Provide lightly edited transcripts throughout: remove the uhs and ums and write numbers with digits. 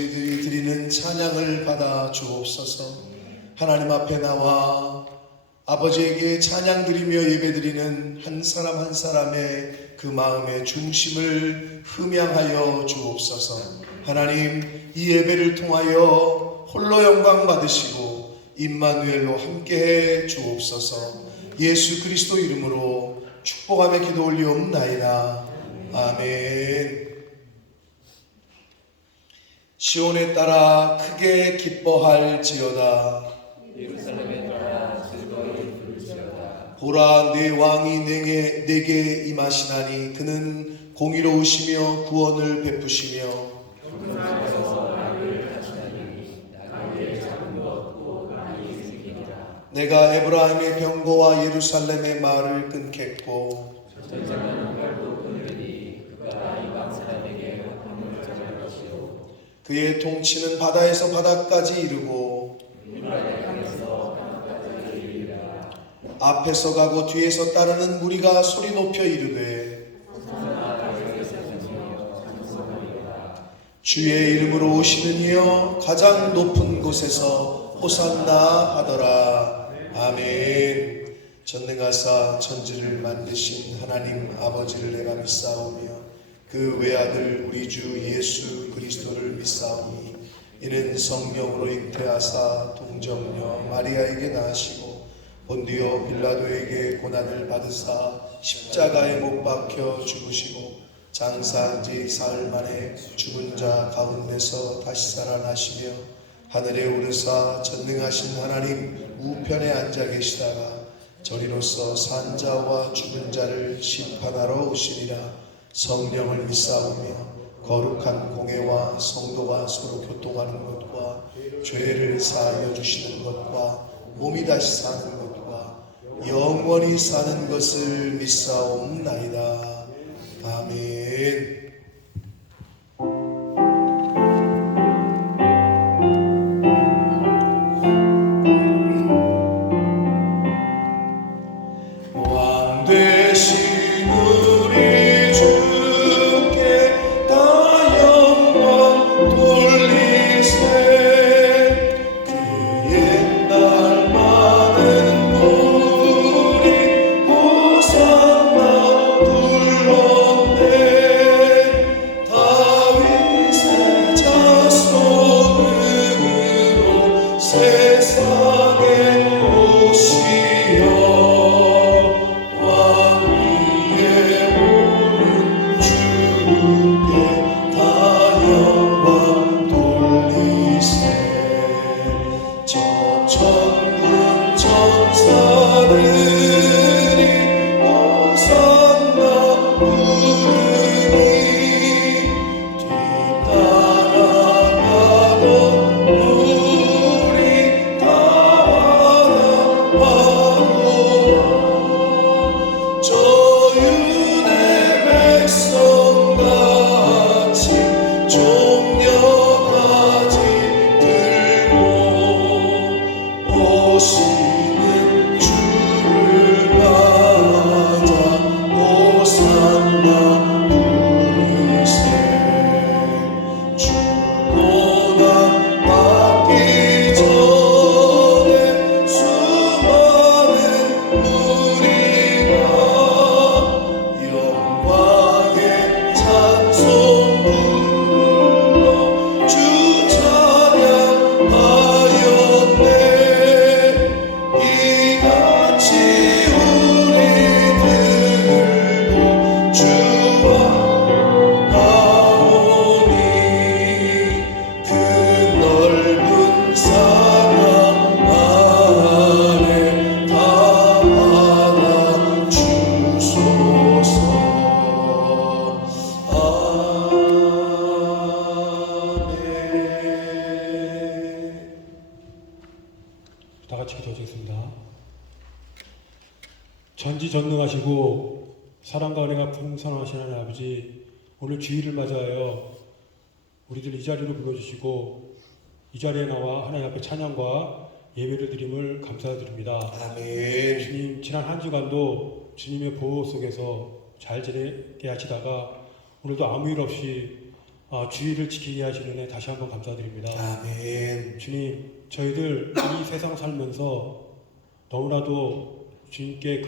저희들이 드리는 찬양을 받아 주옵소서. 하나님 앞에 나와 아버지에게 찬양 드리며 예배 드리는 한 사람 한 사람의 그 마음의 중심을 흠양하여 주옵소서. 하나님, 이 예배를 통하여 홀로 영광 받으시고 임마누엘로 함께해 주옵소서. 예수 그리스도 이름으로 축복하며 기도 올리옵나이다. 아멘. 시온에 따라 크게 기뻐할지어다. 예루살렘에 따라 즐거이 부를지어다. 보라, 내 왕이 내게 임하시나니 그는 공의로우시며 구원을 베푸시며 평강하여서 나를 하시나니 나에게 작은 것 곧 많이 생기리라. 내가 에브라임의 병거와 예루살렘의 말을 끊겠고 전쟁하는 말도 끊으니 그가 이방 사람에게 화평을 가져갈 것이요 그의 통치는 바다에서 바다까지 이르고 유브라데 강에서 바다까지 이르리라. 앞에서 가고 뒤에서 따르는 무리가 소리 높여 이르되 주의 이름으로 오시는 이여 가장 높은 곳에서 호산나 하더라. 아멘. 전능하사 천지를 만드신 하나님 아버지를 내가 믿사오며 그 외아들 우리 주 예수 그리스도를 믿사오니 이는 성령으로 잉태하사 동정녀 마리아에게 나시고 본디오 빌라도에게 고난을 받으사 십자가에 못 박혀 죽으시고 장사한 지 사흘 만에 죽은 자 가운데서 다시 살아나시며 하늘에 오르사 전능하신 하나님 우편에 앉아 계시다가 저리로서 산 자와 죽은 자를 심판하러 오시리라. 성령을 믿사오며 거룩한 공회와 성도가 서로 교통하는 것과 죄를 사하여 주시는 것과 몸이 다시 사는 것과 영원히 사는 것을 믿사옵나이다. 아멘. 왕 되신 우리 주께 다 영광 돌리세. 그 옛날 많은 우리 호산나 불렀네. 다윗의 자손으로 세상에 오시어 전지전능하시고 사랑과 은혜가 풍성하신 하나님 아버지, 오늘 주일을 맞이하여 우리들 이 자리로 불러주시고 이 자리에 나와 하나님 앞에 찬양과 예배를 드림을 감사드립니다. 아멘. 주님, 지난 한 주간도 주님의 보호 속에서 잘 지내게 하시다가 오늘도 아무 일 없이 주의를 지키게 하시는 애 다시 한번 감사드립니다. 아멘. 주님, 저희들 이 세상 살면서 너무나도 주님께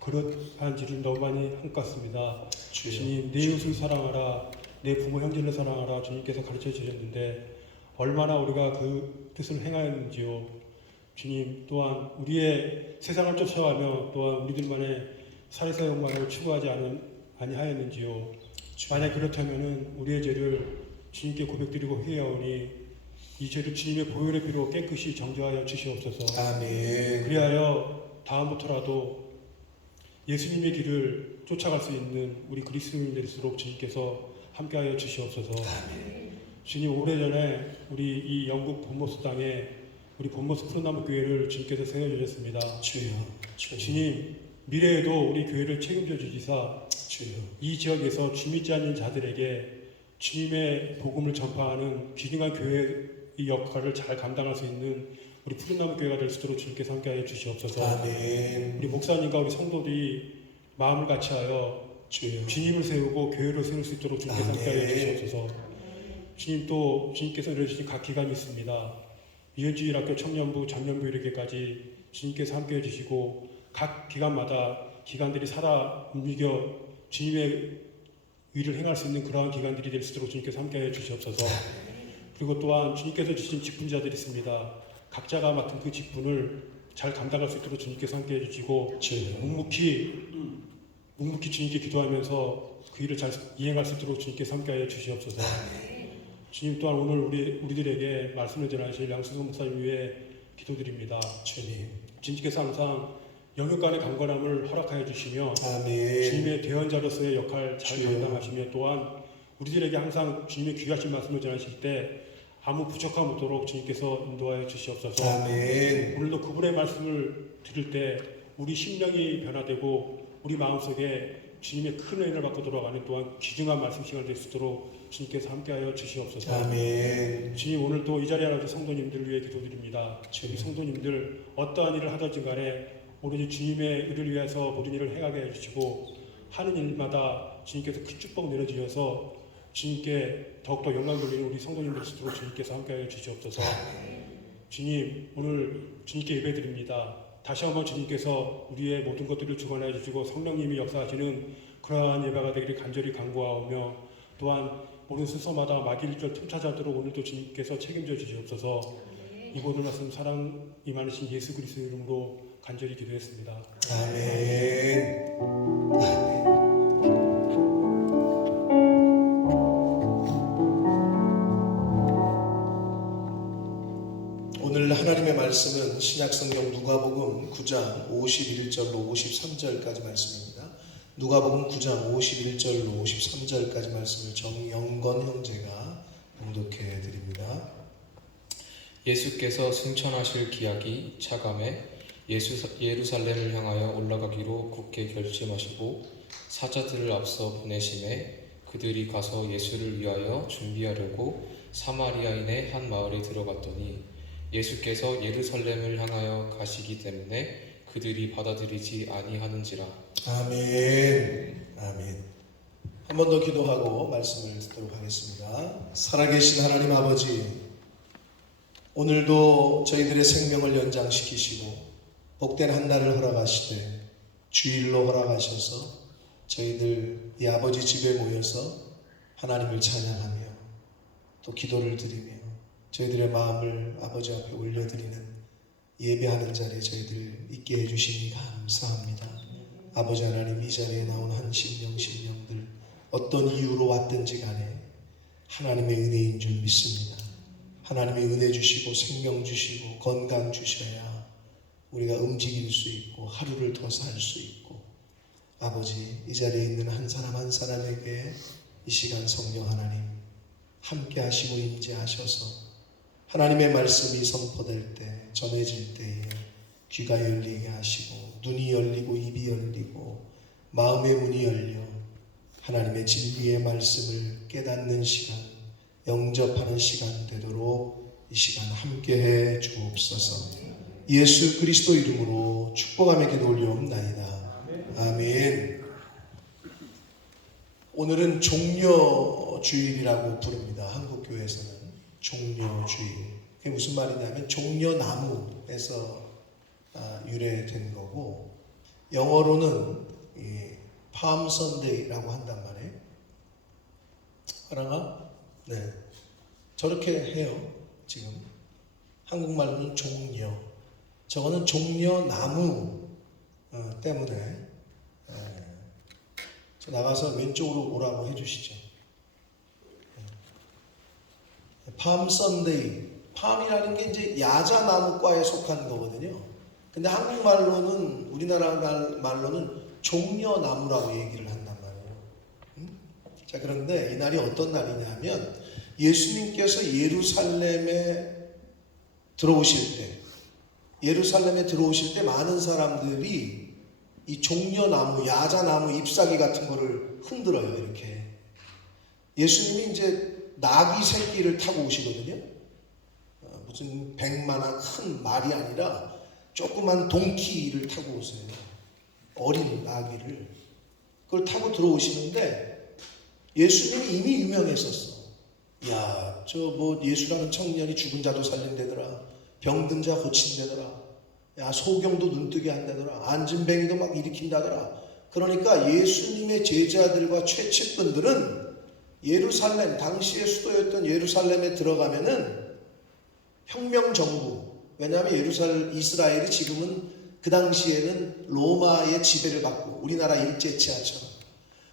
그릇한 일을 너무 많이 한 것 같습니다. 주여. 주님, 내 이웃을 사랑하라, 내 부모 형제를 사랑하라 주님께서 가르쳐 주셨는데 얼마나 우리가 그 뜻을 행하였는지요. 주님, 또한 우리의 세상을 쫓아가며 또한 우리들만의 사리사 욕망을 추구하지 아니하였는지요. 만약 그렇다면은 우리의 죄를 주님께 고백드리고 회개하오니 이 죄를 주님의 보혈의 피로 깨끗이 정죄하여 주시옵소서. 아멘. 그리하여 다음부터라도 예수님의 길을 쫓아갈 수 있는 우리 그리스도인이 될수록 주님께서 함께하여 주시옵소서. 주님, 오래전에 우리 이 영국 본모스 땅에 우리 본모스 푸른나무 교회를 주님께서 세워주셨습니다. 주여. 주님, 미래에도 우리 교회를 책임져 주시사 주여. 이 지역에서 주 믿지 않는 자들에게 주님의 복음을 전파하는 귀중한 교회의 역할을 잘 감당할 수 있는 우리 푸른나무 교회가 될 수 있도록 주님께서 함께하여 주시옵소서. 아멘. 우리 목사님과 우리 성도들이 마음을 같이하여 주여. 주님을 세우고 교회를 세울 수 있도록 주님께서 아멘. 함께하여 주시옵소서. 주님, 또 주님께서 내려주신 각 기관이 있습니다. 유현주일학교 청년부, 장년부 이렇게까지 주님께서 함께해 주시고 각 기관마다 기관들이 살아 움직여 주님의 일을 행할 수 있는 그러한 기관들이 될 수 있도록 주님께서 함께해 주시옵소서. 그리고 또한 주님께서 주신 직분자들이 있습니다. 각자가 맡은 그 직분을 잘 감당할 수 있도록 주님께서 함께해 주시고 주여. 묵묵히 주님께 기도하면서 그 일을 잘 이행할 수 있도록 주님께서 함께하여 주시옵소서. 주님, 또한 오늘 우리들에게 말씀을 전하실 양승선 목사님 위해 기도드립니다. 주님. 주님께서 항상 영역 간의 강건함을 허락하여 주시며 아멘. 주님의 대언자로서의 역할 잘 주여. 감당하시며 또한 우리들에게 항상 주님의 귀하신 말씀을 전하실 때 아무 부족함 없도록 주님께서 인도하여 주시옵소서. 아멘. 오늘도 그분의 말씀을 들을 때 우리 심령이 변화되고 우리 마음속에 주님의 큰 은혜를 받고 돌아가는 또한 귀중한 말씀 시간이 될 수 있도록 주님께서 함께하여 주시옵소서. 아멘. 주님, 오늘도 이 자리에 앉은 성도님들을 위해 기도드립니다. 우리 성도님들 어떠한 일을 하든지 간에 오로지 주님의 일을 위해서 모든 일을 행하게 해주시고 하는 일마다 주님께서 큰 축복 내려주셔서 주님께 더욱더 영광 돌리는 우리 성도님들 수도록 주님께서 함께하여 주시옵소서. 주님, 오늘 주님께 예배드립니다. 다시 한번 주님께서 우리의 모든 것들을 주관하여 주시고 성령님이 역사하시는 그러한 예배가 되기를 간절히 간구하오며 또한 모든 순서마다 마길절 틈차자도록 오늘도 주님께서 책임져 주시옵소서. 이곳을 말씀 사랑이 많으신 예수 그리스도 이름으로 간절히 기도했습니다. 아멘. 오늘 하나님의 말씀은 신약성경 누가복음 9장 51절로 53절까지 말씀입니다. 누가복음 9장 51절로 53절까지 말씀을 정영건 형제가 봉독해 드립니다. 예수께서 승천하실 기약이 차감해 예루살렘을 향하여 올라가기로 굳게 결심하시고 사자들을 앞서 보내심에 그들이 가서 예수를 위하여 준비하려고 사마리아인의 한 마을에 들어갔더니 예수께서 예루살렘을 향하여 가시기 때문에 그들이 받아들이지 아니하는지라. 아멘. 아멘. 한 번 더 기도하고 말씀을 듣도록 하겠습니다. 살아계신 하나님 아버지, 오늘도 저희들의 생명을 연장시키시고 복된 한 날을 허락하시되 주일로 허락하셔서 저희들 이 아버지 집에 모여서 하나님을 찬양하며 또 기도를 드리며 저희들의 마음을 아버지 앞에 올려드리는 예배하는 자리에 저희들 있게 해주시니 감사합니다. 아버지 하나님, 이 자리에 나온 한 심령들 어떤 이유로 왔든지 간에 하나님의 은혜인 줄 믿습니다. 하나님의 은혜 주시고 생명 주시고 건강 주셔야 우리가 움직일 수 있고 하루를 더 살 수 있고, 아버지, 이 자리에 있는 한 사람 한 사람에게 이 시간 성령 하나님 함께 하시고 임재하셔서 하나님의 말씀이 선포될 때, 전해질 때에 귀가 열리게 하시고 눈이 열리고 입이 열리고 마음의 문이 열려 하나님의 진리의 말씀을 깨닫는 시간, 영접하는 시간 되도록 이 시간 함께해 주옵소서. 예수 그리스도 이름으로 축복하며 기도 올리옵나이다. 아멘. 오늘은 종려주일이라고 부릅니다. 한국 교회에서는 종려주일. 그게 무슨 말이냐면 종려나무에서 유래된 거고, 영어로는 palm Sunday라고 한단 말이에요. 하나가 네, 저렇게 해요. 지금 한국말로는 종려. 저거는 종려나무 때문에. 저 나가서 왼쪽으로 오라고 해주시죠. palm Sunday. palm이라는 게 이제 야자나무과에 속한 거거든요. 근데 한국말로는, 우리나라 말로는 종려나무라고 얘기를 한단 말이에요. 자, 그런데 이 날이 어떤 날이냐면 예수님께서 예루살렘에 들어오실 때 많은 사람들이 이 종려나무, 야자나무 잎사귀 같은 거를 흔들어요. 이렇게. 예수님이 이제 나귀 새끼를 타고 오시거든요. 무슨 백마나 큰 말이 아니라 조그만 동키를 타고 오세요. 어린 나귀를. 그걸 타고 들어오시는데 예수님이 이미 유명했었어. 야, 저 뭐 예수라는 청년이 죽은 자도 살린다더라. 병든 자 고친다더라. 야, 소경도 눈뜨게 한다더라. 안진뱅이도 막 일으킨다더라. 그러니까 예수님의 제자들과 최측근들은 예루살렘, 당시의 수도였던 예루살렘에 들어가면은 혁명정부, 왜냐하면 이스라엘이 지금은 그 당시에는 로마의 지배를 받고 우리나라 일제치하처럼,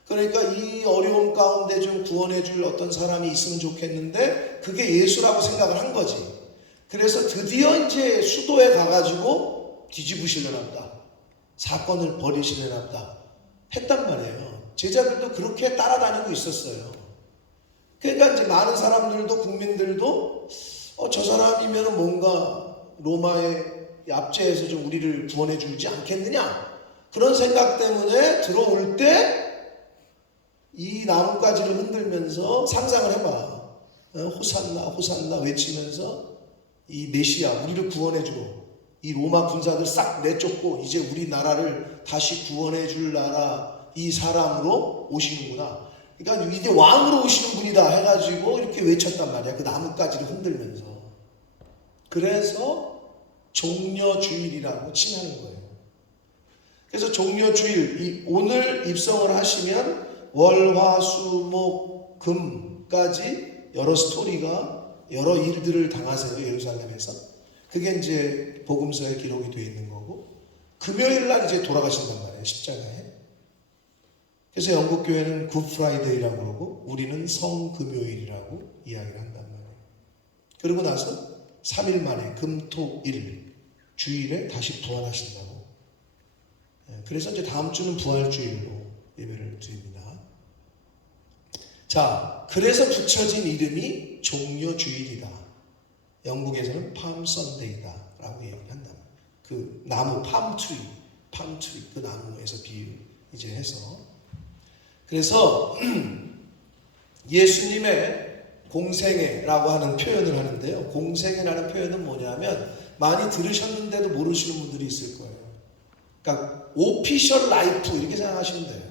그러니까 이 어려움 가운데 좀 구원해 줄 어떤 사람이 있으면 좋겠는데 그게 예수라고 생각을 한 거지. 그래서 드디어 이제 수도에 가가지고 뒤집으시려나 보다, 사건을 벌이시려나 보다 했단 말이에요. 제자들도 그렇게 따라다니고 있었어요. 그러니까 이제 많은 사람들도, 국민들도 저 사람이면 뭔가 로마의 압제에서 좀 우리를 구원해 주지 않겠느냐, 그런 생각 때문에 들어올 때 이 나뭇가지를 흔들면서 상상을 해봐. 호산나 호산나 외치면서 이 메시아, 우리를 구원해 주러, 이 로마 군사들 싹 내쫓고 이제 우리나라를 다시 구원해 줄 나라, 이 사람으로 오시는구나, 그러니까 이제 왕으로 오시는 분이다 해가지고 이렇게 외쳤단 말이야. 그 나뭇가지를 흔들면서. 그래서 종려주일이라고 칭하는 거예요. 그래서 종려주일, 오늘 입성을 하시면 월, 화, 수, 목, 금까지 여러 스토리가, 여러 일들을 당하세요. 예루살렘에서. 그게 이제 복음서에 기록이 되어 있는 거고, 금요일 날 이제 돌아가신단 말이에요. 십자가에. 그래서 영국 교회는 굿 프라이데이라고 그러고 우리는 성금요일이라고 이야기를 한단 말이에요. 그러고 나서 3일 만에 금토일 주일에 다시 부활하신다고. 그래서 이제 다음 주는 부활주일로 예배를 드립니다. 자, 그래서 붙여진 이름이 종려주일이다. 영국에서는 팜 선데이다 라고 얘기를 한다. 그 나무 팜트리 그 나무에서 비유 이제 해서. 그래서 예수님의 공생애라고 하는 표현을 하는데요. 공생애라는 표현은 뭐냐면 많이 들으셨는데도 모르시는 분들이 있을 거예요. 그러니까 오피셜 라이프 이렇게 생각하시면 돼요.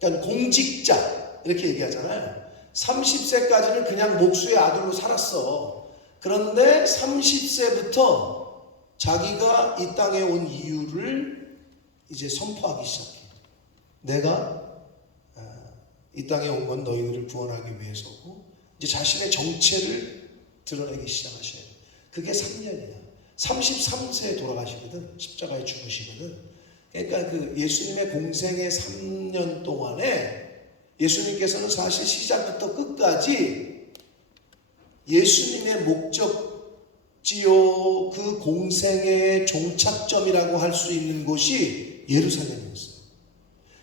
그러니까 공직자 이렇게 얘기하잖아요. 30세까지는 그냥 목수의 아들로 살았어. 그런데 30세부터 자기가 이 땅에 온 이유를 이제 선포하기 시작해요. 내가 이 땅에 온 건 너희들을 구원하기 위해서고, 이제 자신의 정체를 드러내기 시작하셔요. 그게 3년이야. 33세에 돌아가시거든. 십자가에 죽으시거든. 그러니까 그 예수님의 공생의 3년 동안에 예수님께서는 사실 시작부터 끝까지 예수님의 목적지요, 그 공생의 종착점이라고 할 수 있는 곳이 예루살렘이었어요.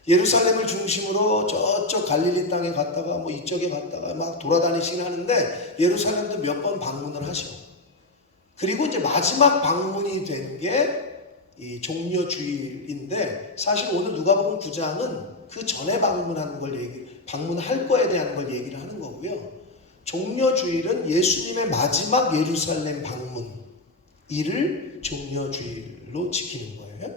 예루살렘을 중심으로 저쪽 갈릴리 땅에 갔다가 뭐 이쪽에 갔다가 막 돌아다니시긴 하는데 예루살렘도 몇 번 방문을 하셔. 그리고 이제 마지막 방문이 된 게 이 종려주일인데, 사실 오늘 누가복음 9장은 그 전에 방문할 거에 대한 걸 얘기를 하는 거고요. 종려주일은 예수님의 마지막 예루살렘 방문일을 종려주일로 지키는 거예요.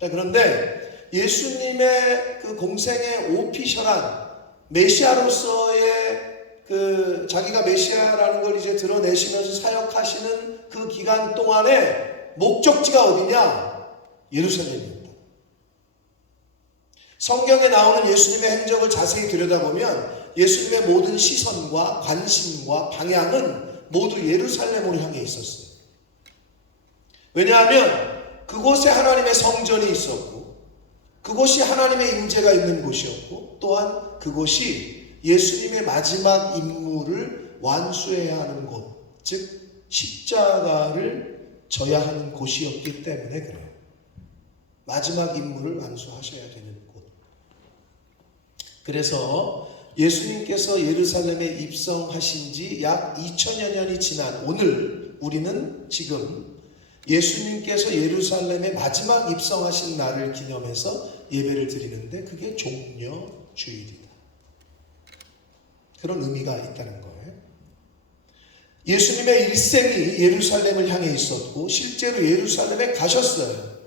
그런데 예수님의 그 공생의 오피셜한 메시아로서의 자기가 메시아라는 걸 이제 드러내시면서 사역하시는 그 기간 동안에 목적지가 어디냐? 예루살렘입니다. 성경에 나오는 예수님의 행적을 자세히 들여다보면 예수님의 모든 시선과 관심과 방향은 모두 예루살렘으로 향해 있었어요. 왜냐하면 그곳에 하나님의 성전이 있었고 그곳이 하나님의 임재가 있는 곳이었고 또한 그곳이 예수님의 마지막 임무를 완수해야 하는 곳, 즉 십자가를 져야 하는 곳이었기 때문에 그래요. 마지막 임무를 완수하셔야 되는 곳. 그래서 예수님께서 예루살렘에 입성하신 지 약 2000여 년이 지난 오늘 우리는 지금 예수님께서 예루살렘에 마지막 입성하신 날을 기념해서 예배를 드리는데 그게 종려주일이다. 그런 의미가 있다는 거예요. 예수님의 일생이 예루살렘을 향해 있었고 실제로 예루살렘에 가셨어요.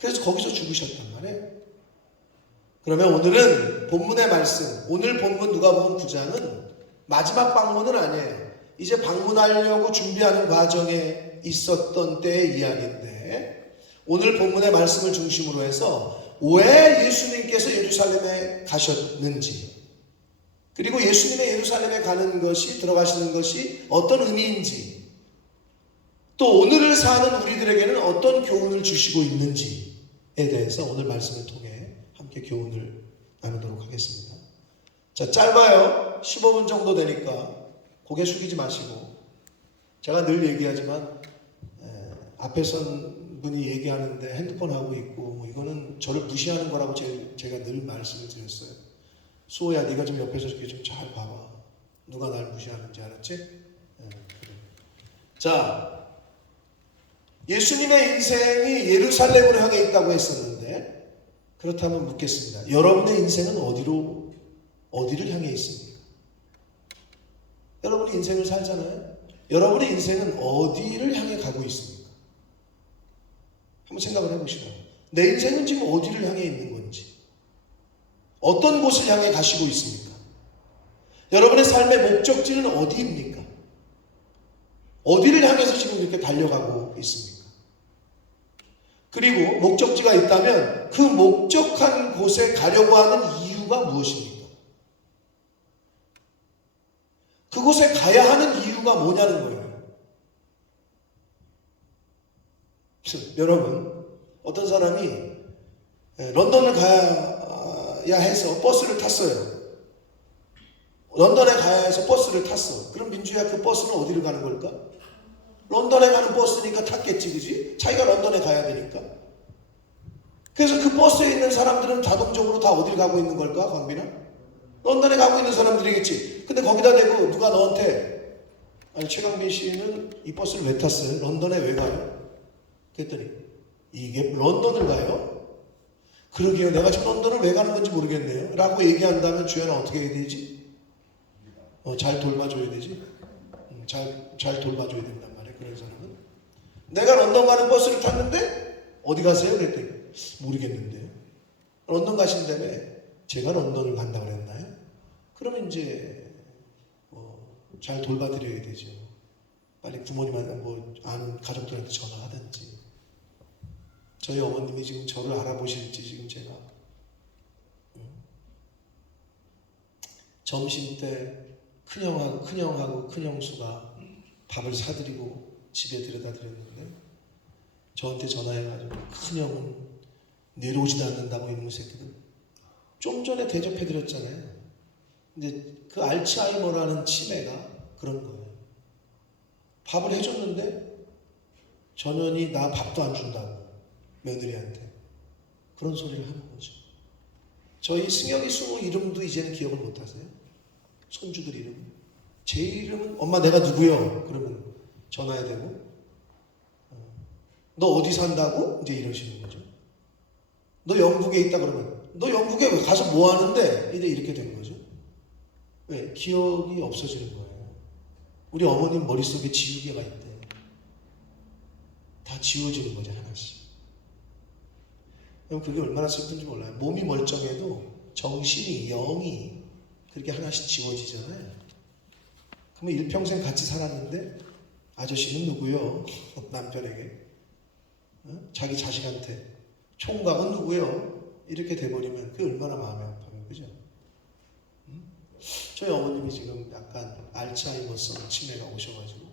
그래서 거기서 죽으셨단 말이에요. 그러면 오늘은 본문의 말씀, 오늘 본문 누가복음 9장은 마지막 방문은 아니에요. 이제 방문하려고 준비하는 과정에 있었던 때의 이야기인데 오늘 본문의 말씀을 중심으로 해서 왜 예수님께서 예루살렘에 가셨는지 그리고 예수님의 예루살렘에 가는 것이 들어가시는 것이 어떤 의미인지 또 오늘을 사는 우리들에게는 어떤 교훈을 주시고 있는지에 대해서 오늘 말씀을 통해 함께 교훈을 나누도록 하겠습니다. 자, 짧아요. 15분 정도 되니까 고개 숙이지 마시고 제가 늘 얘기하지만 앞에 선 분이 얘기하는데 핸드폰 하고 있고 이거는 저를 무시하는 거라고 제가 늘 말씀을 드렸어요. 수호야 네가 좀 옆에서 이렇게 좀 잘 봐봐. 누가 날 무시하는지 알았지? 그래. 자, 예수님의 인생이 예루살렘으로 향해 있다고 했었는데 그렇다면 묻겠습니다. 여러분의 인생은 어디를 향해 있습니까? 여러분이 인생을 살잖아요. 여러분의 인생은 어디를 향해 가고 있습니까? 한번 생각을 해보시라고. 내 인생은 지금 어디를 향해 있는 건지 어떤 곳을 향해 가시고 있습니까? 여러분의 삶의 목적지는 어디입니까? 어디를 향해서 지금 이렇게 달려가고 있습니까? 그리고 목적지가 있다면 그 목적한 곳에 가려고 하는 이유가 무엇입니까? 그곳에 가야 하는 이유가 뭐냐는 거예요. 여러분, 어떤 사람이 런던을 가야 해서 버스를 탔어요. 런던에 가야 해서 버스를 탔어. 그럼 민주야 그 버스는 어디를 가는 걸까? 런던에 가는 버스니까 탔겠지, 그지? 자기가 런던에 가야 되니까. 그래서 그 버스에 있는 사람들은 자동적으로 다 어디를 가고 있는 걸까, 광빈아? 런던에 가고 있는 사람들이겠지. 근데 거기다 대고 누가 너한테 아니 최강빈 씨는 이 버스를 왜 탔어요? 런던에 왜 가요? 그랬더니 이게 런던을 가요? 그러게요. 내가 지금 런던을 왜 가는 건지 모르겠네요. 라고 얘기한다면 주연아 어떻게 해야 되지? 잘 돌봐줘야 되지? 잘 돌봐줘야 된단 말이에요. 그런 사람은. 내가 런던 가는 버스를 탔는데 어디 가세요? 그랬더니 모르겠는데요. 런던 가신다며 제가 런던을 간다고 그랬나요? 그러면 이제 잘 돌봐드려야 되죠. 빨리 부모님한테 아는 가족들한테 전화하든지. 저희 어머님이 지금 저를 알아보실지 지금 제가 점심 때 큰형하고 큰형수가 밥을 사드리고 집에 데려다 드렸는데 저한테 전화해가지고 큰형은 내려오지도 않는다고 이놈의 새끼들. 좀 전에 대접해드렸잖아요. 이제 그 알츠하이머라는 치매가 그런 거예요. 밥을 해줬는데 전현이 나 밥도 안 준다고 며느리한테 그런 소리를 하는 거죠. 저희 승혁이 승우 이름도 이제는 기억을 못하세요? 손주들 이름. 제 이름은 엄마 내가 누구요? 그러면 전화해야 되고 너 어디 산다고? 이제 이러시는 거죠. 너 영국에 있다 그러면 너 영국에 왜 가서 뭐 하는데? 이제 이렇게 된 거죠. 왜? 기억이 없어지는 거예요. 우리 어머님 머릿속에 지우개가 있대. 다 지워지는 거죠, 하나씩. 그럼 그게 얼마나 슬픈지 몰라요. 몸이 멀쩡해도 정신이, 영이 그렇게 하나씩 지워지잖아요. 그러면 일평생 같이 살았는데 아저씨는 누구요? 남편에게. 자기 자식한테. 총각은 누구요? 이렇게 돼버리면 그게 얼마나 마음이 아파요. 그죠? 저희 어머님이 지금 약간 알츠하이머성 치매가 오셔가지고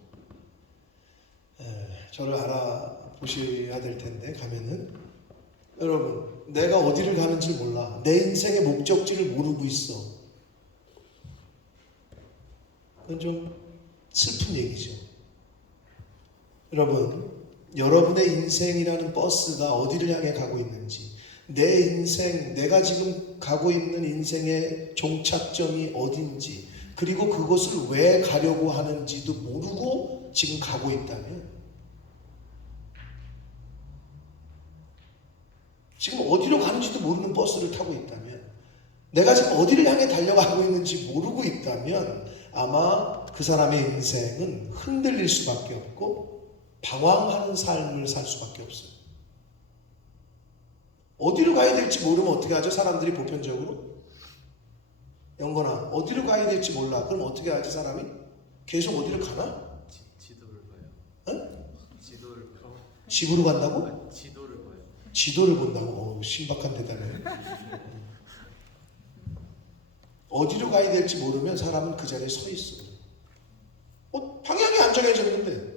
저를 알아보셔야 될 텐데 가면은 여러분 내가 어디를 가는지 몰라. 내 인생의 목적지를 모르고 있어. 그건 좀 슬픈 얘기죠. 여러분의 인생이라는 버스가 어디를 향해 가고 있는지, 내 인생, 내가 지금 가고 있는 인생의 종착점이 어딘지, 그리고 그곳을 왜 가려고 하는지도 모르고 지금 가고 있다면, 지금 어디로 가는지도 모르는 버스를 타고 있다면, 내가 지금 어디를 향해 달려가고 있는지 모르고 있다면 아마 그 사람의 인생은 흔들릴 수밖에 없고 방황하는 삶을 살 수밖에 없어요. 어디로 가야 될지 모르면 어떻게 하죠? 사람들이 보편적으로 영건아 어디로 가야 될지 몰라. 그럼 어떻게 하지 사람이? 계속 어디를 가나? 지도를 봐요. 응? 지도를 봐요. 집으로 간다고? 지도를 봐요. 지도를 본다고? 신박한 대답이네. 어디로 가야 될지 모르면 사람은 그 자리에 서 있어요. 방향이 안 정해졌는데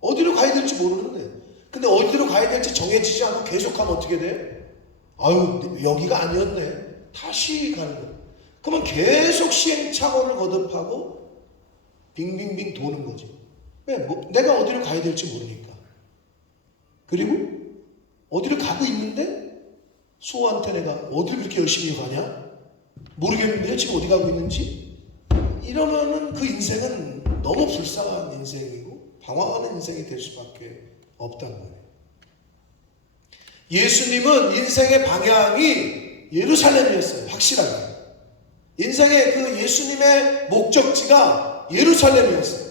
어디로 가야 될지 모르는데 근데 어디로 가야 될지 정해지지 않고 계속하면 어떻게 돼? 아유 여기가 아니었네. 다시 가는 거예요. 그러면 계속 시행착오를 거듭하고 빙빙빙 도는 거지. 왜? 내가 어디로 가야 될지 모르니까. 그리고 어디를 가고 있는데 수호한테 내가 어디를 그렇게 열심히 가냐? 모르겠는데요 지금 어디 가고 있는지? 이러면은 그 인생은 너무 불쌍한 인생이고 방황하는 인생이 될 수밖에 없다는 거예요. 예수님은 인생의 방향이 예루살렘이었어요. 확실하게. 인생의 그 예수님의 목적지가 예루살렘이었어요.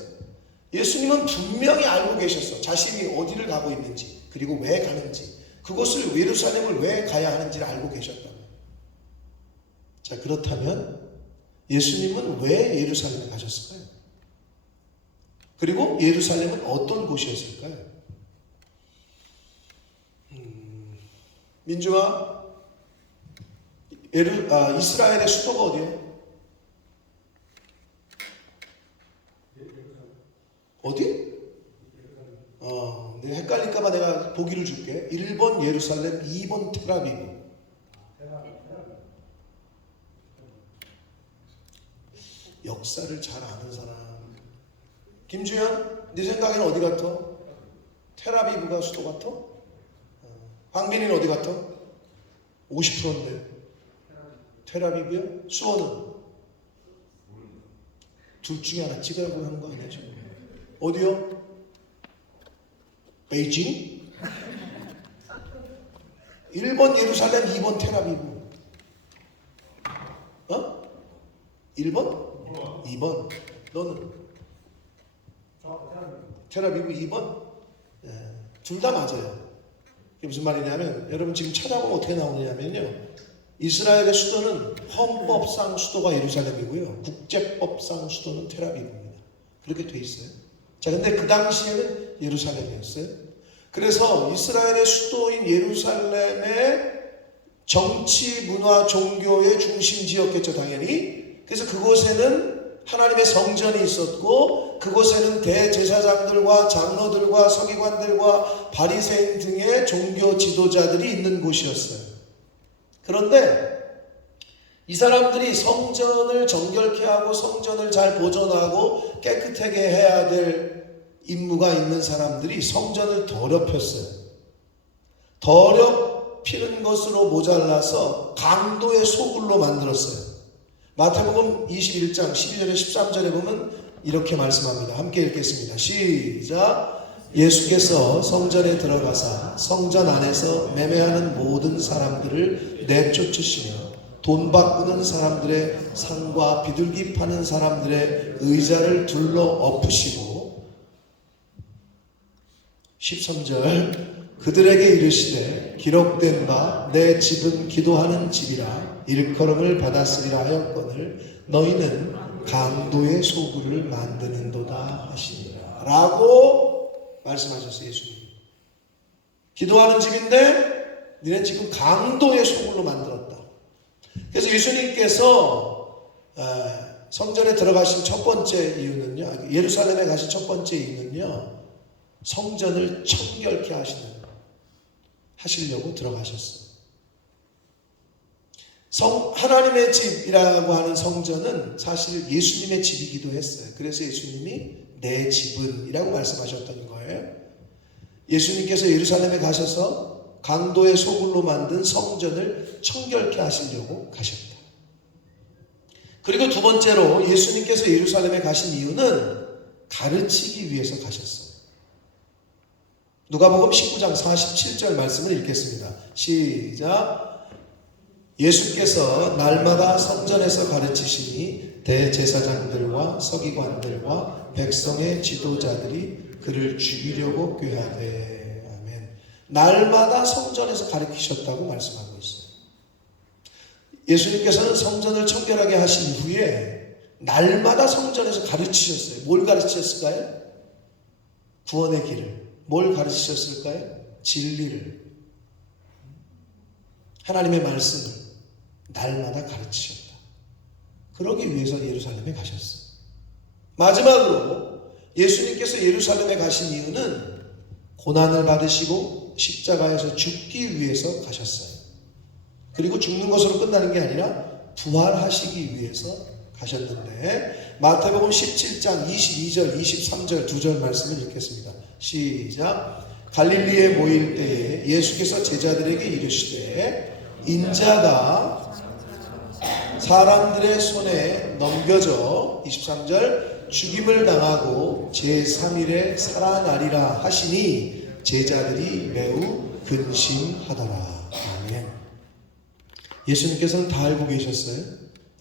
예수님은 분명히 알고 계셨어. 자신이 어디를 가고 있는지 그리고 왜 가는지 그곳을 예루살렘을 왜 가야 하는지를 알고 계셨다. 자 그렇다면 예수님은 왜 예루살렘에 가셨을까요? 그리고 예루살렘은 어떤 곳이었을까요? 민주와 이스라엘의 수도가 어디예요? 어디? 내가 헷갈릴까봐 내가 보기를 줄게. 1번 예루살렘, 2번 텔아비브. 역사를 잘 아는 사람. 김주현, 네 생각에는 어디 같아? 텔아비브가 수도 같아? 황민이는 어디 같아? 50%인데. 텔아비브야? 수원은? 둘 중에 하나 찍으라고 하는 거 아니야 지금? 어디요? 베이징? 1번 예루살렘, 2번 텔아비브. 1번? 2번. 너는? 텔아비브 2번? 둘 다 맞아요. 그게 무슨 말이냐면 여러분 지금 찾아보면 어떻게 나오느냐면요. 이스라엘의 수도는 헌법상 수도가 예루살렘이고요. 국제법상 수도는 텔아비브입니다. 그렇게 돼 있어요. 자, 근데 그 당시에는 예루살렘이었어요. 그래서 이스라엘의 수도인 예루살렘의 정치, 문화, 종교의 중심지였겠죠, 당연히. 그래서 그곳에는 하나님의 성전이 있었고 그곳에는 대제사장들과 장로들과 서기관들과 바리새인 등의 종교 지도자들이 있는 곳이었어요. 그런데 이 사람들이 성전을 정결케 하고 성전을 잘 보존하고 깨끗하게 해야 될 임무가 있는 사람들이 성전을 더럽혔어요. 더럽히는 것으로 모자라서 강도의 소굴로 만들었어요. 마태복음 21장 12절에 13절에 보면 이렇게 말씀합니다. 함께 읽겠습니다. 시작. 예수께서 성전에 들어가사 성전 안에서 매매하는 모든 사람들을 내쫓으시며 돈 바꾸는 사람들의 상과 비둘기 파는 사람들의 의자를 둘러 엎으시고 13절 그들에게 이르시되 기록된 바 내 집은 기도하는 집이라 일컬음을 받았으리라 하였거늘 너희는 강도의 소굴을 만드는도다 하시니라 라고 말씀하셨어요. 예수님. 기도하는 집인데 너희는 지금 강도의 소굴로 만들었다. 그래서 예수님께서 성전에 들어가신 첫 번째 이유는요, 예루살렘에 가신 첫 번째 이유는요, 성전을 청결케 하시려고 들어가셨어요. 하나님의 집이라고 하는 성전은 사실 예수님의 집이기도 했어요. 그래서 예수님이 내 집은 이라고 말씀하셨던 거예요. 예수님께서 예루살렘에 가셔서 강도의 소굴로 만든 성전을 청결케 하시려고 가셨다. 그리고 두 번째로 예수님께서 예루살렘에 가신 이유는 가르치기 위해서 가셨어요. 누가복음 19장 47절 말씀을 읽겠습니다. 시작. 예수께서 날마다 성전에서 가르치시니 대제사장들과 서기관들과 백성의 지도자들이 그를 죽이려고 꾀하되. 아멘. 날마다 성전에서 가르치셨다고 말씀하고 있어요. 예수님께서는 성전을 청결하게 하신 이후에 날마다 성전에서 가르치셨어요. 뭘 가르치셨을까요? 구원의 길을. 뭘 가르치셨을까요? 진리를. 하나님의 말씀을 날마다 가르치셨다. 그러기 위해서 예루살렘에 가셨어요. 마지막으로 예수님께서 예루살렘에 가신 이유는 고난을 받으시고 십자가에서 죽기 위해서 가셨어요. 그리고 죽는 것으로 끝나는 게 아니라 부활하시기 위해서 가셨는데, 마태복음 17장 22절 23절 두 절 말씀을 읽겠습니다. 시작. 갈릴리에 모일 때에 예수께서 제자들에게 이르시되 인자가 사람들의 손에 넘겨져 23절 죽임을 당하고 제3일에 살아나리라 하시니 제자들이 매우 근심하더라. 아멘. 예수님께서는 다 알고 계셨어요.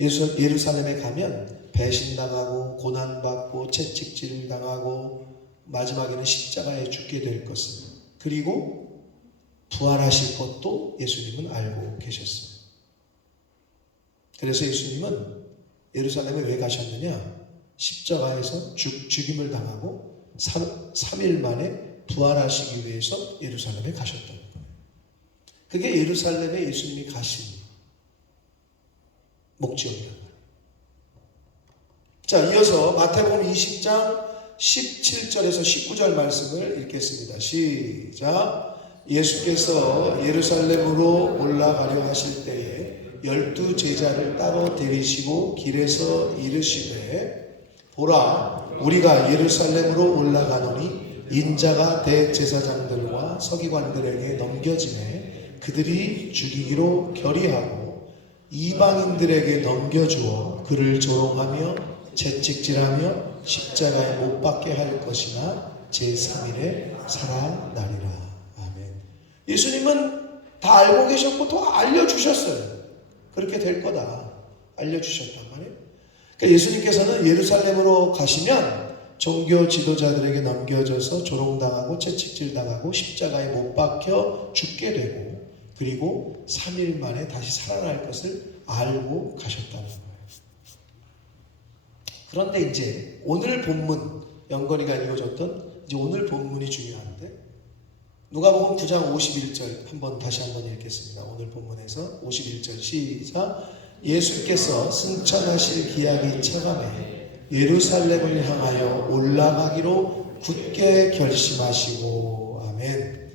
예루살렘에 가면 배신당하고 고난받고 채찍질 당하고 마지막에는 십자가에 죽게 될 것을, 그리고 부활하실 것도 예수님은 알고 계셨어요. 그래서 예수님은 예루살렘에 왜 가셨느냐? 십자가에서 죽임을 당하고 3일 만에 부활하시기 위해서 예루살렘에 가셨다는 거예요. 그게 예루살렘에 예수님이 가신 목적이라는 거예요. 자, 이어서 마태복음 20장 17절에서 19절 말씀을 읽겠습니다. 시작. 예수께서 예루살렘으로 올라가려 하실 때에 12 제자를 따로 데리시고 길에서 이르시되 보라, 우리가 예루살렘으로 올라가노니 인자가 대제사장들과 서기관들에게 넘겨지매 그들이 죽이기로 결의하고 이방인들에게 넘겨주어 그를 조롱하며 채찍질하며 십자가에 못 박게 할 것이나 제3일에 살아나리라. 아멘. 예수님은 다 알고 계셨고 또 알려주셨어요. 그렇게 될 거다 알려주셨단 말이에요. 그러니까 예수님께서는 예루살렘으로 가시면 종교 지도자들에게 넘겨져서 조롱당하고 채찍질당하고 십자가에 못 박혀 죽게 되고, 그리고 3일 만에 다시 살아날 것을 알고 가셨다는 거예요. 그런데 이제 오늘 본문, 영건이가 읽어줬던 이제 오늘 본문이 중요한데, 누가복음 9장 51절 다시 한번 읽겠습니다. 오늘 본문에서 51절 시작. 예수께서 승천하실 기약이 차감해 예루살렘을 향하여 올라가기로 굳게 결심하시고. 아멘.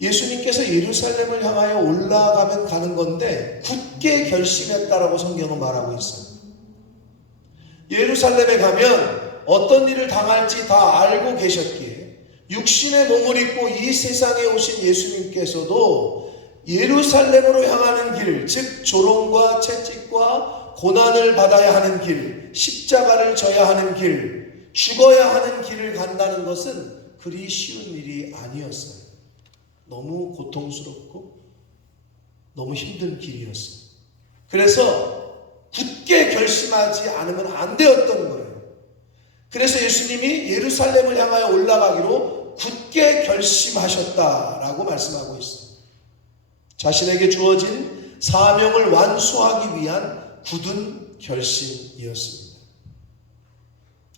예수님께서 예루살렘을 향하여 올라가면 가는 건데 굳게 결심했다라고 성경은 말하고 있어요. 예루살렘에 가면 어떤 일을 당할지 다 알고 계셨기에 육신의 몸을 입고 이 세상에 오신 예수님께서도 예루살렘으로 향하는 길, 즉 조롱과 채찍과 고난을 받아야 하는 길, 십자가를 져야 하는 길, 죽어야 하는 길을 간다는 것은 그리 쉬운 일이 아니었어요. 너무 고통스럽고 너무 힘든 길이었어요. 그래서 굳게 결심하지 않으면 안 되었던 거예요. 그래서 예수님이 예루살렘을 향하여 올라가기로 굳게 결심하셨다라고 말씀하고 있어요. 자신에게 주어진 사명을 완수하기 위한 굳은 결심이었습니다.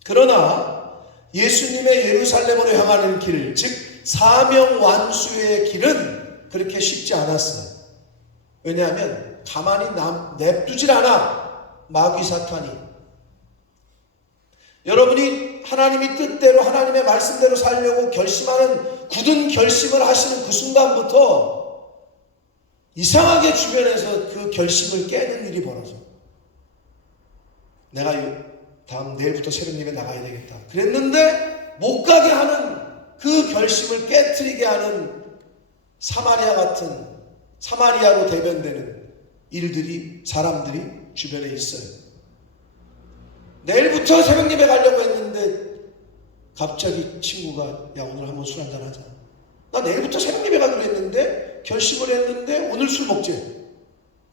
그러나 예수님의 예루살렘으로 향하는 길, 즉 사명 완수의 길은 그렇게 쉽지 않았어요. 왜냐하면 가만히 냅두질 않아, 마귀 사탄이. 여러분이 하나님의 뜻대로 하나님의 말씀대로 살려고 결심하는 굳은 결심을 하시는 그 순간부터 이상하게 주변에서 그 결심을 깨는 일이 벌어져. 내가 다음 내일부터 새벽 예배 나가야 되겠다 그랬는데 못 가게 하는 그 결심을 깨트리게 하는 사마리아 같은, 사마리아로 대변되는 일들이, 사람들이 주변에 있어요. 내일부터 새벽 예배 가려고 했는데 갑자기 친구가 야 오늘 한번 술 한잔 하자. 나 내일부터 새벽 예배 가기로 했는데 결심을 했는데 오늘 술 먹지.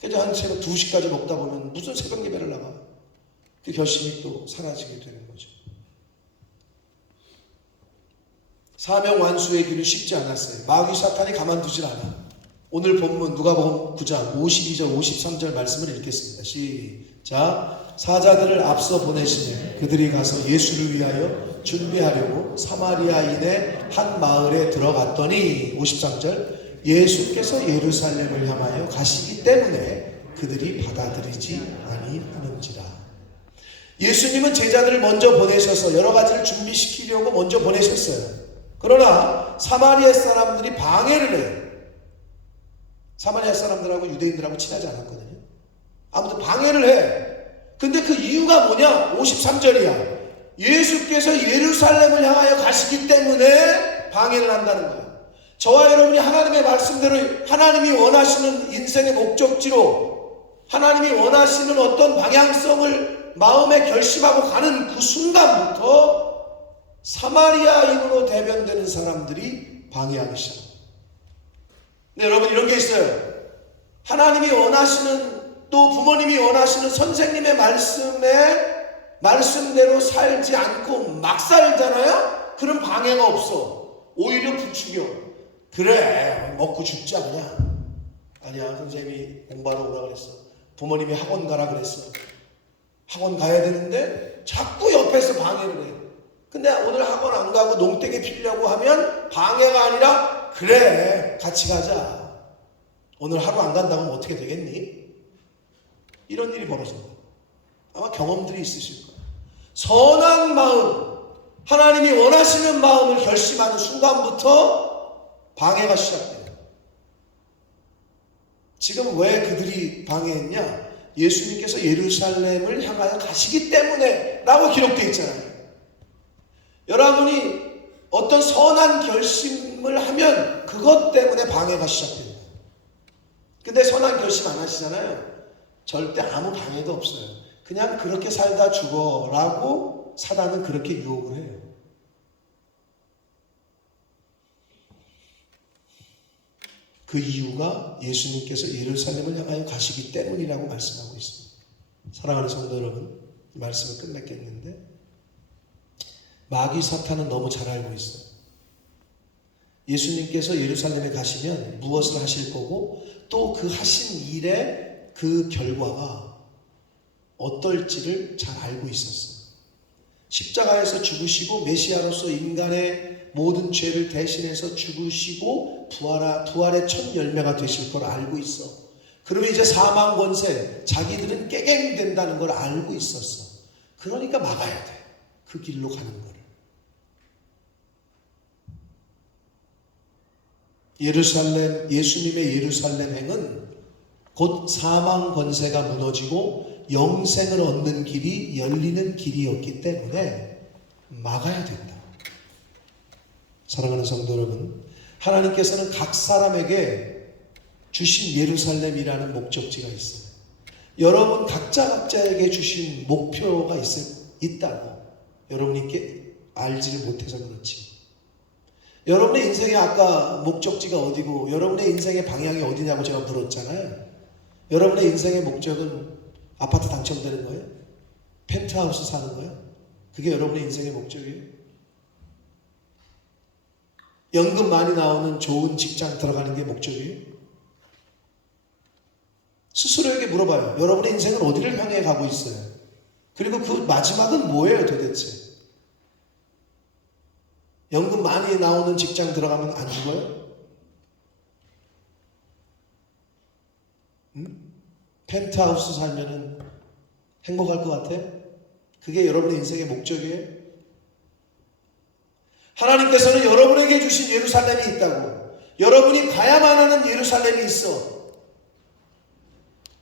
그래서 한 새벽 2시까지 먹다 보면 무슨 새벽 예배를 나가. 그 결심이 또 사라지게 되는 거죠. 사명 완수의 길은 쉽지 않았어요. 마귀 사탄이 가만두질 않아. 오늘 본문 누가복음 9장 52절 53절 말씀을 읽겠습니다. 시작. 사자들을 앞서 보내시니 그들이 가서 예수를 위하여 준비하려고 사마리아인의 한 마을에 들어갔더니 53절 예수께서 예루살렘을 향하여 가시기 때문에 그들이 받아들이지 아니하는지라. 예수님은 제자들을 먼저 보내셔서 여러 가지를 준비시키려고 먼저 보내셨어요. 그러나 사마리아 사람들이 방해를 해요. 사마리아 사람들하고 유대인들하고 친하지 않았거든요. 아무튼 방해를 해. 근데 그 이유가 뭐냐? 53절이야. 예수께서 예루살렘을 향하여 가시기 때문에 방해를 한다는 거예요. 저와 여러분이 하나님의 말씀대로 하나님이 원하시는 인생의 목적지로 하나님이 원하시는 어떤 방향성을 마음에 결심하고 가는 그 순간부터 사마리아인으로 대변되는 사람들이 방해하기 시작합니다. 근데 여러분 이런 게 있어요. 하나님이 원하시는 또 부모님이 원하시는 선생님의 말씀대로 살지 않고 막 살잖아요? 그럼 방해가 없어. 오히려 부추겨. 그래 먹고 죽자 그냥. 아니야 선생님이 공부하러 오라 그랬어. 부모님이 학원 가라 그랬어. 학원 가야 되는데 자꾸 옆에서 방해를 해. 근데 오늘 학원 안 가고 농땡이 피려고 하면 방해가 아니라 그래 같이 가자. 오늘 하루 안 간다면 어떻게 되겠니? 이런 일이 벌어집니다. 아마 경험들이 있으실 거예요. 선한 마음, 하나님이 원하시는 마음을 결심하는 순간부터 방해가 시작돼요. 지금 왜 그들이 방해했냐? 예수님께서 예루살렘을 향하여 가시기 때문에 라고 기록되어 있잖아요. 여러분이 어떤 선한 결심을 하면 그것 때문에 방해가 시작됩니다. 근데 선한 결심 안 하시잖아요. 절대 아무 방해도 없어요. 그냥 그렇게 살다 죽어라고 사단은 그렇게 유혹을 해요. 그 이유가 예수님께서 예루살렘을 향하여 가시기 때문이라고 말씀하고 있습니다. 사랑하는 성도 여러분, 이 말씀을 끝냈겠는데 마귀 사탄은 너무 잘 알고 있어요. 예수님께서 예루살렘에 가시면 무엇을 하실 거고 또 그 하신 일의 그 결과가 어떨지를 잘 알고 있었어요. 십자가에서 죽으시고 메시아로서 인간의 모든 죄를 대신해서 죽으시고 부활의 첫 열매가 되실 걸 알고 있어. 그러면 이제 사망 권세, 자기들은 깨갱된다는 걸 알고 있었어. 그러니까 막아야 돼. 그 길로 가는 거를. 예수님의 예루살렘 행은 곧 사망 권세가 무너지고 영생을 얻는 길이 열리는 길이었기 때문에 막아야 된다. 사랑하는 성도 여러분, 하나님께서는 각 사람에게 주신 예루살렘이라는 목적지가 있어요. 여러분 각자에게 주신 목표가 있다고 여러분이 알지를 못해서 그렇지. 여러분의 인생의 아까 목적지가 어디고 여러분의 인생의 방향이 어디냐고 제가 물었잖아요. 여러분의 인생의 목적은 아파트 당첨되는 거예요? 펜트하우스 사는 거예요? 그게 여러분의 인생의 목적이에요? 연금 많이 나오는 좋은 직장 들어가는 게 목적이에요? 스스로에게 물어봐요. 여러분의 인생은 어디를 향해 가고 있어요? 그리고 그 마지막은 뭐예요 도대체? 연금 많이 나오는 직장 들어가면 안 죽어요? 펜트하우스 살면은 행복할 것 같아? 그게 여러분의 인생의 목적이에요? 하나님께서는 여러분에게 주신 예루살렘이 있다고, 여러분이 가야만 하는 예루살렘이 있어.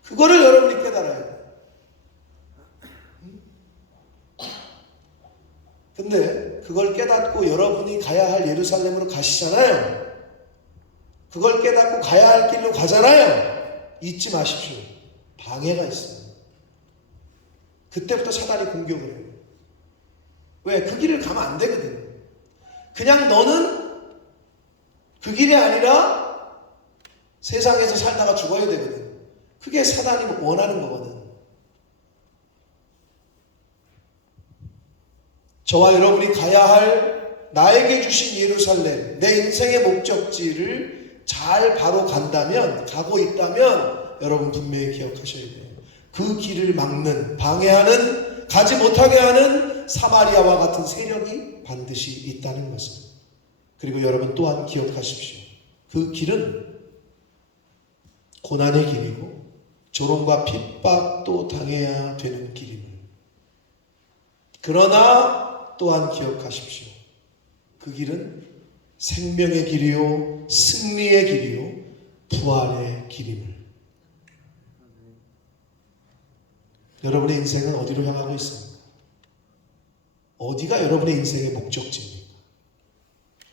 그거를 여러분이 깨달아야 돼. 근데 그걸 깨닫고 여러분이 가야 할 예루살렘으로 가시잖아요. 그걸 깨닫고 가야 할 길로 가잖아요. 잊지 마십시오. 방해가 있어요. 그때부터 사단이 공격을 해요. 왜? 그 길을 가면 안 되거든. 그냥 너는 그 길이 아니라 세상에서 살다가 죽어야 되거든. 그게 사단이 원하는 거거든. 저와 여러분이 가야 할 나에게 주신 예루살렘, 내 인생의 목적지를 잘 바로 간다면, 가고 있다면 여러분 분명히 기억하셔야 돼요. 그 길을 막는, 방해하는, 가지 못하게 하는 사마리아와 같은 세력이 반드시 있다는 것을. 그리고 여러분 또한 기억하십시오. 그 길은 고난의 길이고 조롱과 핍박도 당해야 되는 길임을. 그러나 또한 기억하십시오. 그 길은 생명의 길이요, 승리의 길이요, 부활의 길임을. 여러분의 인생은 어디로 향하고 있습니까? 어디가 여러분의 인생의 목적지입니까?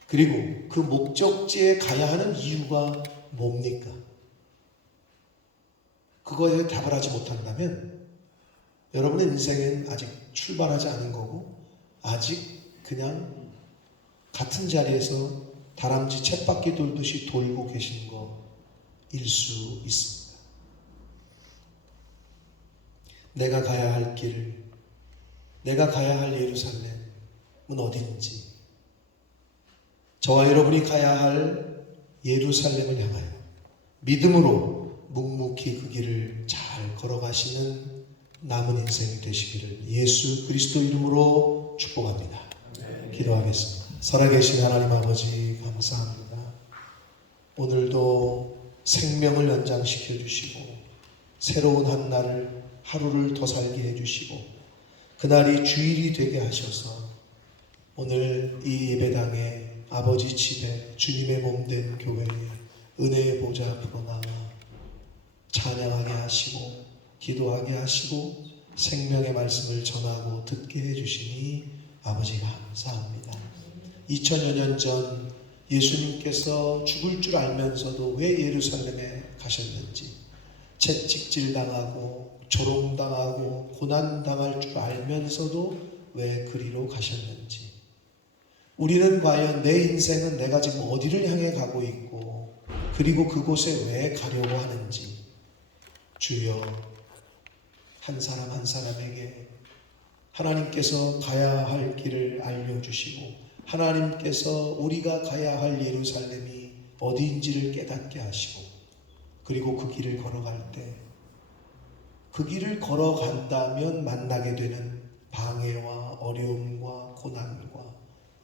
그리고 그 목적지에 가야 하는 이유가 뭡니까? 그거에 답을 하지 못한다면 여러분의 인생은 아직 출발하지 않은 거고, 아직 그냥 같은 자리에서 다람쥐 쳇바퀴 돌듯이 돌고 계신 거일 수 있습니다. 내가 가야 할 길, 내가 가야 할 예루살렘은 어딘지, 저와 여러분이 가야 할 예루살렘을 향하여 믿음으로 묵묵히 그 길을 잘 걸어가시는 남은 인생이 되시기를 예수 그리스도 이름으로 축복합니다. 기도하겠습니다. 살아계신 하나님 아버지 감사합니다. 오늘도 생명을 연장시켜 주시고 새로운 한 날을, 하루를 더 살게 해주시고 그날이 주일이 되게 하셔서 오늘 이 예배당에, 아버지 집에, 주님의 몸된 교회에 은혜의 보좌 앞으로 나와 찬양하게 하시고 기도하게 하시고 생명의 말씀을 전하고 듣게 해주시니 아버지 감사합니다. 2000여 년 전 예수님께서 죽을 줄 알면서도 왜 예루살렘에 가셨는지, 채찍질당하고 조롱당하고 고난당할 줄 알면서도 왜 그리로 가셨는지, 우리는 과연 내 인생은 내가 지금 어디를 향해 가고 있고 그리고 그곳에 왜 가려고 하는지 주여 한 사람 한 사람에게 하나님께서 가야 할 길을 알려주시고 하나님께서 우리가 가야 할 예루살렘이 어디인지를 깨닫게 하시고 그리고 그 길을 걸어갈 때 그 길을 걸어간다면 만나게 되는 방해와 어려움과 고난과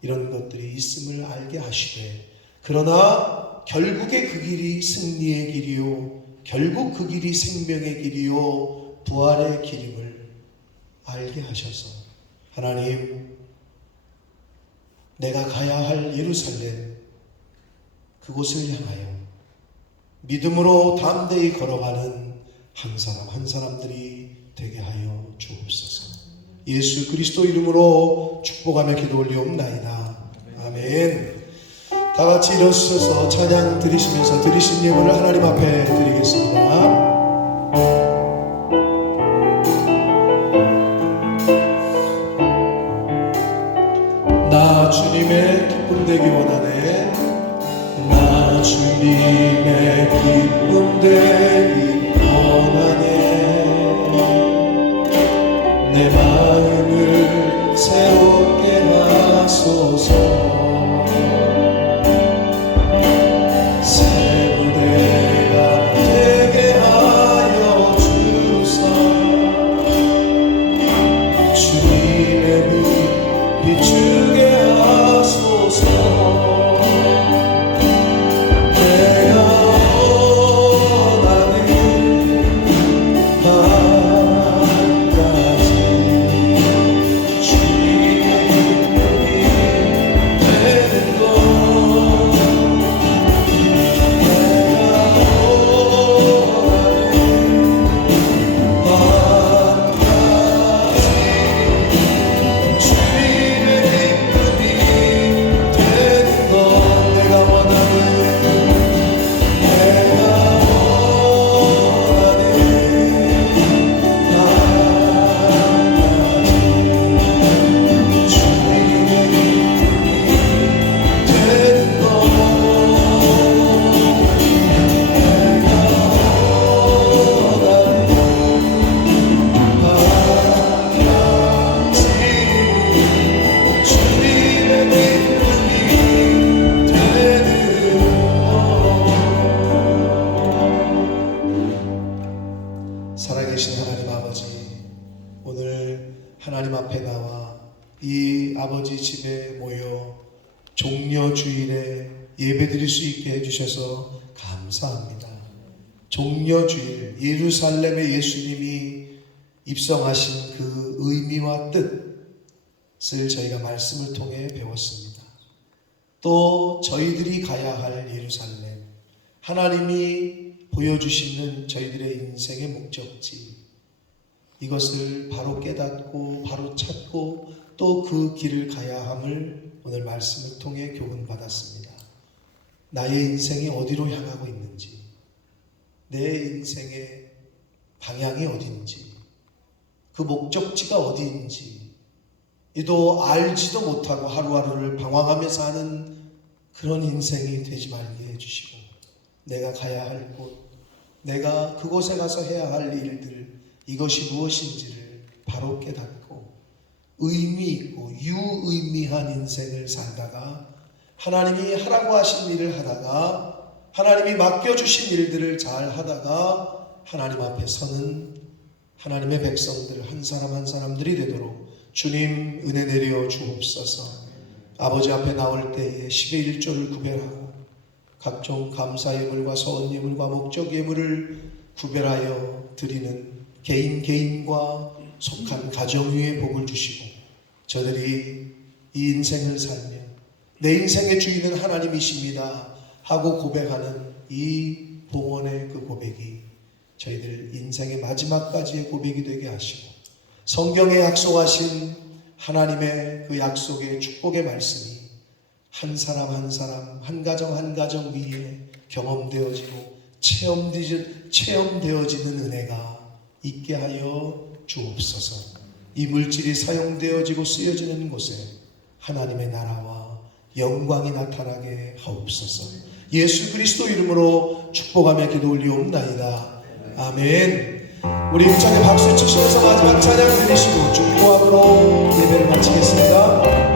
이런 것들이 있음을 알게 하시되, 그러나 결국에 그 길이 승리의 길이요, 결국 그 길이 생명의 길이요, 부활의 길임을 알게 하셔서 하나님, 내가 가야 할 예루살렘 그곳을 향하여 믿음으로 담대히 걸어가는 한 사람 한 사람들이 되게 하여 주옵소서. 예수 그리스도 이름으로 축복하며 기도 올리옵나이다. 아멘. 다 같이 일어서서 찬양 드리시면서 드리신 예물을 하나님 앞에 드리겠습니다. 나 주님의 기쁨 되기 원하네. 나 주님의 기쁨 되기 원하네. 내 마음을 새롭게 하소서. 아버지 집에 모여 종려 주일에 예배드릴 수 있게 해주셔서 감사합니다. 종려 주일, 예루살렘에 예수님이 입성하신 그 의미와 뜻을 저희가 말씀을 통해 배웠습니다. 또 저희들이 가야 할 예루살렘, 하나님이 보여주시는 저희들의 인생의 목적지, 이것을 바로 깨닫고 바로 찾고 또 그 길을 가야 함을 오늘 말씀을 통해 교훈받았습니다. 나의 인생이 어디로 향하고 있는지, 내 인생의 방향이 어딘지, 그 목적지가 어디인지 이도 알지도 못하고 하루하루를 방황하며 사는 그런 인생이 되지 말게 해주시고, 내가 가야 할 곳, 내가 그곳에 가서 해야 할 일들, 이것이 무엇인지를 바로 깨닫고 의미 있고 유의미한 인생을 살다가 하나님이 하라고 하신 일을 하다가 하나님이 맡겨주신 일들을 잘 하다가 하나님 앞에 서는 하나님의 백성들 한 사람 한 사람들이 되도록 주님 은혜 내려 주옵소서. 아버지 앞에 나올 때에 10의 1조를 구별하고 각종 감사 예물과 서원 예물과 목적 예물을 구별하여 드리는 개인과 속한 가정 위에 복을 주시고, 저들이 이 인생을 살며 내 인생의 주인은 하나님이십니다 하고 고백하는 이 봉헌의 그 고백이 저희들 인생의 마지막까지의 고백이 되게 하시고, 성경에 약속하신 하나님의 그 약속의 축복의 말씀이 한 사람 한 사람, 한 가정 한 가정 위에 경험되어지고 체험되어지는 은혜가 있게 하여 주옵소서. 이 물질이 사용되어지고 쓰여지는 곳에 하나님의 나라와 영광이 나타나게 하옵소서. 예수 그리스도 이름으로 축복하며 기도 올리옵나이다. 아멘. 우리 힘차게 박수 치시면서 마지막 찬양 드리시고 축복함으로 예배를 마치겠습니다.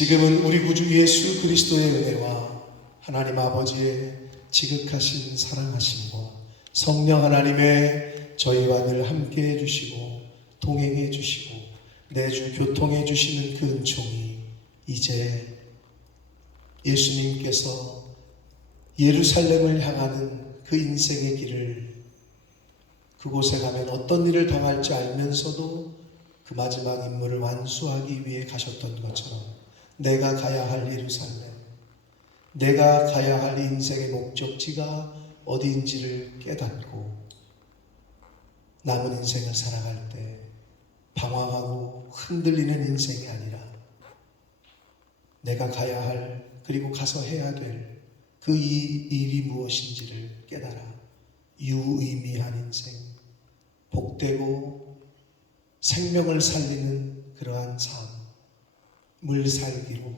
지금은 우리 구주 예수 그리스도의 은혜와 하나님 아버지의 지극하신 사랑하심과 성령 하나님의 저희와 늘 함께 해주시고 동행해 주시고 내주 교통해 주시는 그 은총이 이제 예수님께서 예루살렘을 향하는 그 인생의 길을, 그곳에 가면 어떤 일을 당할지 알면서도 그 마지막 임무를 완수하기 위해 가셨던 것처럼 내가 가야 할 예루살렘, 내가 가야 할 인생의 목적지가 어디인지를 깨닫고 남은 인생을 살아갈 때 방황하고 흔들리는 인생이 아니라 내가 가야 할 그리고 가서 해야 될 그 일이 무엇인지를 깨달아 유의미한 인생, 복되고 생명을 살리는 그러한 삶을 살기로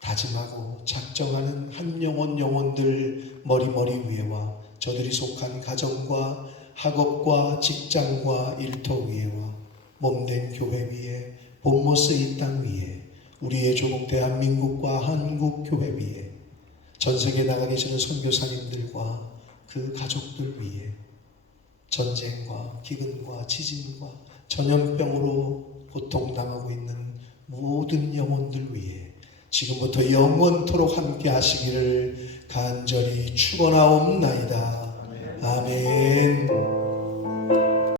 다짐하고 작정하는 한 영혼들 머리머리 위에와 저들이 속한 가정과 학업과 직장과 일터 위에와 몸된 교회 위에 본모스 이 땅 위에 우리의 조국 대한민국과 한국 교회 위에 전 세계에 나가 계시는 선교사님들과 그 가족들 위에 전쟁과 기근과 지진과 전염병으로 고통당하고 있는 모든 영혼들 위에 지금부터 영원토록 함께 하시기를 간절히 축원하옵나이다. 아멘.